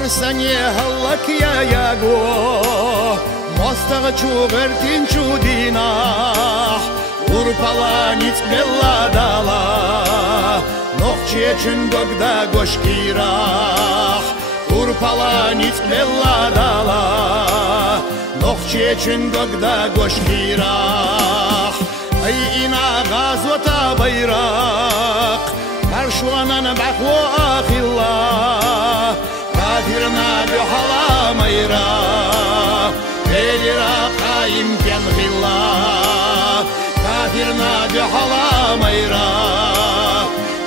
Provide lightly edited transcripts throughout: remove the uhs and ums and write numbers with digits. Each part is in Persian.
Арсане халлак яго мостага чугертин чудина урпаланиц белладала нохчечун догда гошкирах урпаланиц белладала нохчечун догда гошкирах ай ина газвата байрак маршуанан бахво ахилла кафирна бюхала майра элира каим кенхилла кафирна бюхала майра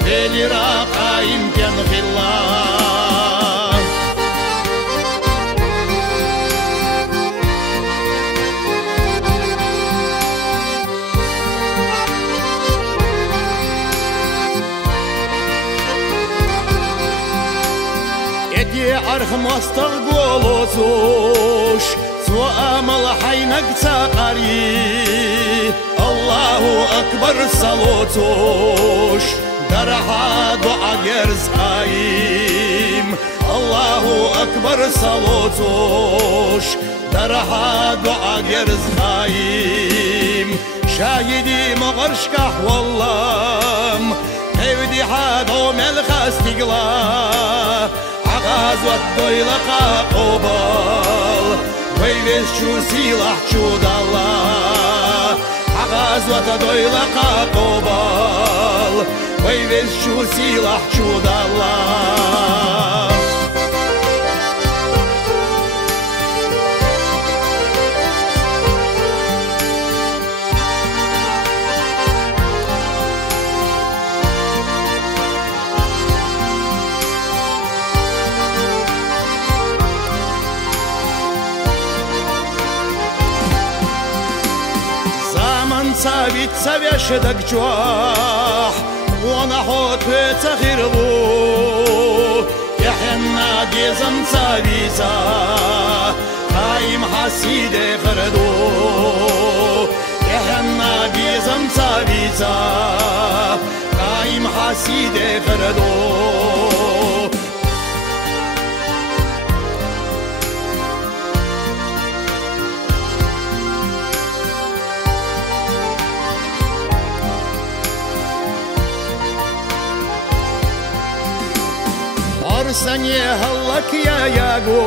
элира каим кенхилла архмастар голосуш суамал хайнак цақари Аллаху акбар салотуш дараха дуа герзаим Аллаху акбар салотуш дараха дуа герзаим шахиди мغرشكح والله evdi hado melkhastigla غزوة دويلقا قبل ويلس شو سيلح شود الله غزوة دويلقا قبل ويلس شو سيلح شود الله Савица вешедак чуах ونحوت تغيربو يحنا ديزم سавица قايم حسيد خردو يحنا ديزم سавица قايم حسيد خردو Арсане халлак яго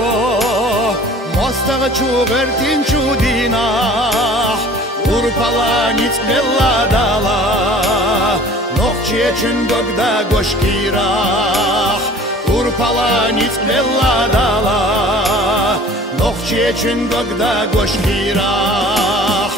мостага чугертин чудина урпаланиц белладала нохчечун догда гошкирах урпаланиц белладала нохчечун догда гошкирах